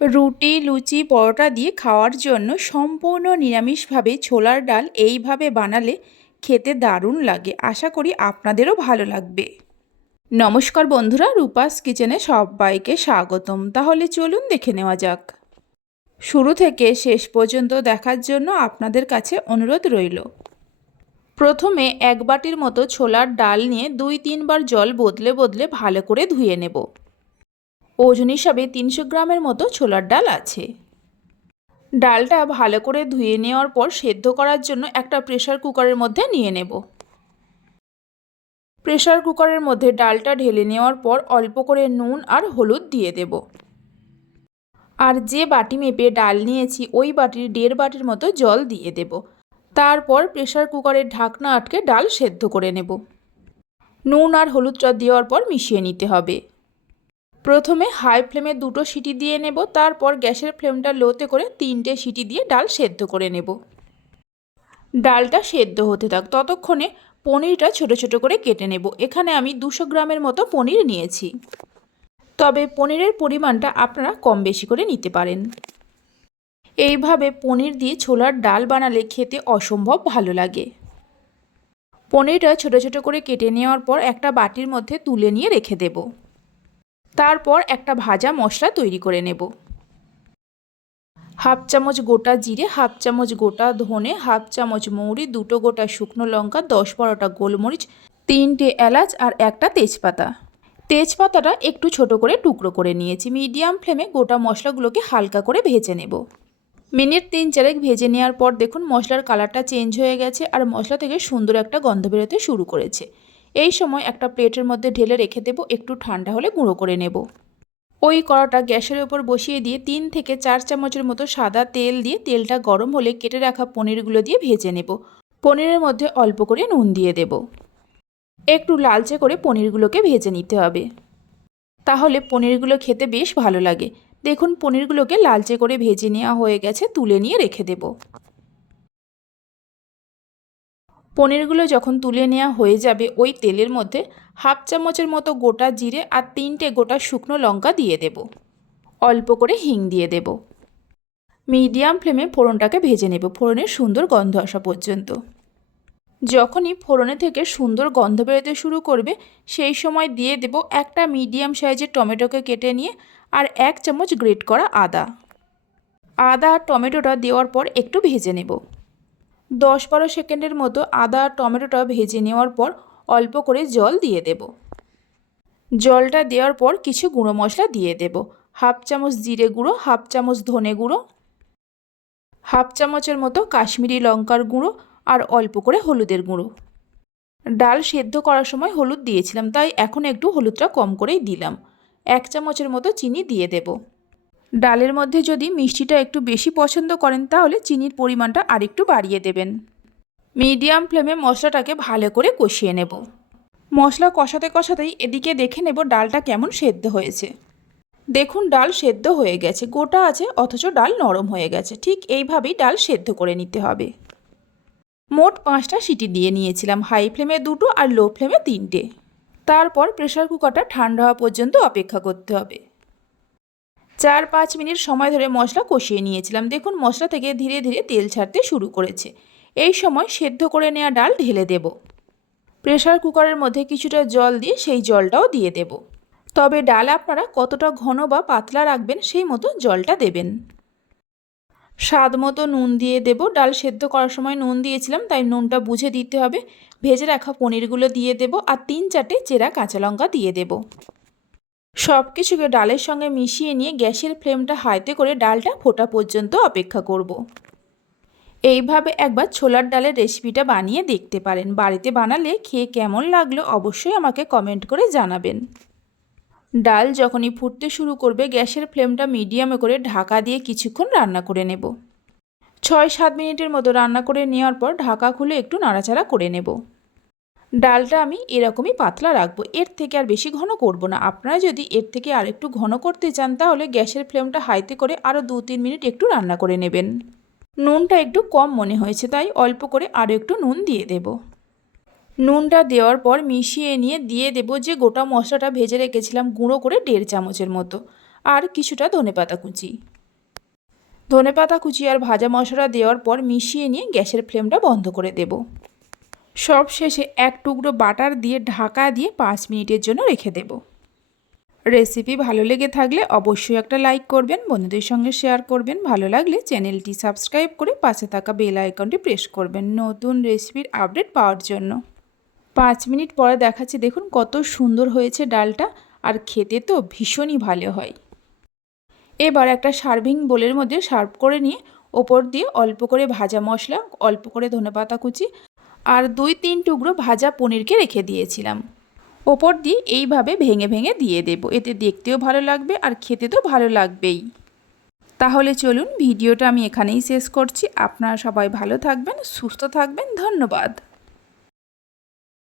রুটি, লুচি, পরোটা দিয়ে খাওয়ার জন্য সম্পূর্ণ নিরামিষভাবে ছোলার ডাল এইভাবে বানালে খেতে দারুণ লাগে। আশা করি আপনাদেরও ভালো লাগবে। নমস্কার বন্ধুরা, রূপাস কিচেনে সবাইকে স্বাগতম। তাহলে চলুন দেখে নেওয়া যাক। শুরু থেকে শেষ পর্যন্ত দেখার জন্য আপনাদের কাছে অনুরোধ রইল। প্রথমে এক বাটির মতো ছোলার ডাল নিয়ে দুই তিনবার জল বদলে বদলে ভালো করে ধুয়ে নেব। ওজন হিসাবে তিনশো গ্রামের মতো ছোলার ডাল আছে। ডালটা ভালো করে ধুয়ে নেওয়ার পর সেদ্ধ করার জন্য একটা প্রেশার কুকারের মধ্যে নিয়ে নেব। প্রেশার কুকারের মধ্যে ডালটা ঢেলে নেওয়ার পর অল্প করে নুন আর হলুদ দিয়ে দেব। আর যে বাটি মেপে ডাল নিয়েছি, ওই বাটির দেড় বাটির মতো জল দিয়ে দেব। তারপর প্রেশার কুকারের ঢাকনা আটকে ডাল সেদ্ধ করে নেব। নুন আর হলুদটা দেওয়ার পর মিশিয়ে নিতে হবে। প্রথমে হাই ফ্লেমে দুটো সিটি দিয়ে নেব, তারপর গ্যাসের ফ্লেমটা লোতে করে তিনটে সিটি দিয়ে ডাল সেদ্ধ করে নেব। ডালটা সেদ্ধ হতে থাক, ততক্ষণে পনিরটা ছোট ছোট করে কেটে নেব। এখানে আমি দুশো গ্রামের মতো পনির নিয়েছি। তবে পনিরের পরিমাণটা আপনারা কম বেশি করে নিতে পারেন। এইভাবে পনির দিয়ে ছোলার ডাল বানালে খেতে অসম্ভব ভালো লাগে। পনিরটা ছোট ছোট করে কেটে নেওয়ার পর একটা বাটির মধ্যে তুলে নিয়ে রেখে দেবো। তারপর একটা ভাজা মশলা তৈরি করে নেব। হাফ চামচ গোটা জিরে, হাফ চামচ গোটা ধনে, হাফ চামচ মৌরি, দুটো গোটা শুকনো লঙ্কা, দশ বারোটা গোলমরিচ, তিনটে এলাচ আর একটা তেজপাতা। তেজপাতাটা একটু ছোট করে টুকরো করে নিয়েছি। মিডিয়াম ফ্লেমে গোটা মশলাগুলোকে হালকা করে ভেজে নেব। মিনিট তিন চারেক ভেজে নেওয়ার পর দেখুন মশলার কালারটা চেঞ্জ হয়ে গেছে আর মশলা থেকে সুন্দর একটা গন্ধ বেরোতে শুরু করেছে। এই সময় একটা প্লেটের মধ্যে ঢেলে রেখে দেবো, একটু ঠান্ডা হলে গুঁড়ো করে নেব। ওই কড়াটা গ্যাসের ওপর বসিয়ে দিয়ে তিন থেকে চার চামচের মতো সাদা তেল দিয়ে তেলটা গরম হলে কেটে রাখা পনিরগুলো দিয়ে ভেজে নেব। পনিরের মধ্যে অল্প করে নুন দিয়ে দেব। একটু লালচে করে পনিরগুলোকে ভেজে নিতে হবে। তাহলে পনিরগুলো খেতে বেশ ভালো লাগে। দেখুন, পনিরগুলোকে লালচে করে ভেজে নেওয়া হয়ে গেছে, তুলে নিয়ে রেখে দেবো। পনিরগুলো যখন তুলে নেওয়া হয়ে যাবে ওই তেলের মধ্যে হাফ চামচের মতো গোটা জিরে আর তিনটে গোটা শুকনো লঙ্কা দিয়ে দেব। অল্প করে হিং দিয়ে দেব। মিডিয়াম ফ্লেমে ফোড়নটাকে ভেজে নেব। ফোড়নের সুন্দর গন্ধ আসা পর্যন্ত। যখনই ফোড়নে থেকে সুন্দর গন্ধ বেরোতে শুরু করবে, সেই সময় দিয়ে দেব একটা মিডিয়াম সাইজের টমেটোকে কেটে নিয়ে আর এক চামচ গ্রেট করা আদা। আদা আর টমেটোটা দেওয়ার পর একটু ভেজে নেব। দশ বারো সেকেন্ডের মতো আদা আর টমেটোটা ভেজে নেওয়ার পর অল্প করে জল দিয়ে দেব। জলটা দেওয়ার পর কিছু গুঁড়ো মশলা দিয়ে দেব। হাফ চামচ জিরে গুঁড়ো, হাফ চামচ ধনে গুঁড়ো, হাফ চামচের মতো কাশ্মীরি লঙ্কার গুঁড়ো আর অল্প করে হলুদের গুঁড়ো। ডাল সেদ্ধ করার সময় হলুদ দিয়েছিলাম, তাই এখন একটু হলুদটা কম করেই দিলাম। এক চামচের মতো চিনি দিয়ে দেবো। ডালের মধ্যে যদি মিষ্টিটা একটু বেশি পছন্দ করেন, তাহলে চিনির পরিমাণটা আরেকটু বাড়িয়ে দেবেন। মিডিয়াম ফ্লেমে মশলাটাকে ভালো করে কষিয়ে নেব। মশলা কষাতে কষাতেই এদিকে দেখে নেব ডালটা কেমন সেদ্ধ হয়েছে। দেখুন, ডাল সেদ্ধ হয়ে গেছে, গোটা আছে, অথচ ডাল নরম হয়ে গেছে। ঠিক এইভাবেই ডাল সেদ্ধ করে নিতে হবে। মোট পাঁচটা সিটি দিয়ে নিয়েছিলাম, হাই ফ্লেমে দুটো আর লো ফ্লেমে তিনটে। তারপর প্রেশার কুকারটা ঠান্ডা হওয়া পর্যন্ত অপেক্ষা করতে হবে। চার পাঁচ মিনিট সময় ধরে মশলা কষিয়ে নিয়েছিলাম। দেখুন, মশলা থেকে ধীরে ধীরে তেল ছাড়তে শুরু করেছে। এই সময় সেদ্ধ করে নেওয়া ডাল ঢেলে দেব। প্রেশার কুকারের মধ্যে কিছুটা জল দিয়ে সেই জলটাও দিয়ে দেব। তবে ডাল আপনারা কতটা ঘন বা পাতলা রাখবেন সেই মতো জলটা দেবেন। স্বাদ মতো নুন দিয়ে দেব। ডাল সেদ্ধ করার সময় নুন দিয়েছিলাম, তাই নুনটা বুঝে দিতে হবে। ভেজে রাখা পনিরগুলো দিয়ে দেব আর তিন চারটে চেরা কাঁচা লঙ্কা দিয়ে দেব। সব কিছুকে ডালের সঙ্গে মিশিয়ে নিয়ে গ্যাসের ফ্লেমটা হাইতে করে ডালটা ফোটা পর্যন্ত অপেক্ষা করব। এইভাবে একবার ছোলার ডালের রেসিপিটা বানিয়ে দেখতে পারেন। বাড়িতে বানালে খেয়ে কেমন লাগল অবশ্যই আমাকে কমেন্ট করে জানাবেন। ডাল যখনই ফুটতে শুরু করবে, গ্যাসের ফ্লেমটা মিডিয়ামে করে ঢাকা দিয়ে কিছুক্ষণ রান্না করে নেব। ছয় সাত মিনিটের মতো রান্না করে নেওয়ার পর ঢাকা খুলে একটু নাড়াচাড়া করে নেব। ডালটা আমি এরকমই পাতলা রাখব। এর থেকে আর বেশি ঘন করব না। আপনারা যদি এর থেকে আর একটু ঘন করতে চান, তাহলে গ্যাসের ফ্লেমটা হাইতে করে আরও দু তিন মিনিট একটু রান্না করে নেবেন। নুনটা একটু কম মনে হয়েছে, তাই অল্প করে আরও একটু নুন দিয়ে দেব। নুনটা দেওয়ার পর মিশিয়ে নিয়ে দিয়ে দেব যে গোটা মশলাটা ভেজে রেখেছিলাম গুঁড়ো করে দেড় চামচের মতো। আর কিছুটা ধনেপাতা কুচি। ধনেপাতা কুচি আর ভাজা মশলা দেওয়ার পর মিশিয়ে নিয়ে গ্যাসের ফ্লেমটা বন্ধ করে দেব। সব শেষে এক টুকরো বাটার দিয়ে ঢাকা দিয়ে পাঁচ মিনিটের জন্য রেখে দেব। রেসিপি ভালো লেগে থাকলে অবশ্যই একটা লাইক করবেন, বন্ধুদের সঙ্গে শেয়ার করবেন। ভালো লাগলে চ্যানেলটি সাবস্ক্রাইব করে পাশে থাকা বেল আইকনটি প্রেস করবেন নতুন রেসিপির আপডেট পাওয়ার জন্য। পাঁচ মিনিট পরে দেখাচ্ছি দেখুন কত সুন্দর হয়েছে ডালটা, আর খেতে তো ভীষণই ভালো হয়। এবার একটা সার্ভিং বোলের মধ্যে সার্ভ করে নিয়ে ওপর দিয়ে অল্প করে ভাজা মশলা, অল্প করে ধনেপাতা কুচি আর দুই তিন টুকরো ভাজা পনিরকে রেখে দিয়েছিলাম। ওপর দিয়ে এইভাবে ভেঙে ভেঙে দিয়ে দেব। এতে দেখতেও ভালো লাগবে আর খেতে তো ভালো লাগবেই। তাহলে চলুন, ভিডিওটা আমি এখানেই শেষ করছি। আপনারা সবাই ভালো থাকবেন, সুস্থ থাকবেন। ধন্যবাদ।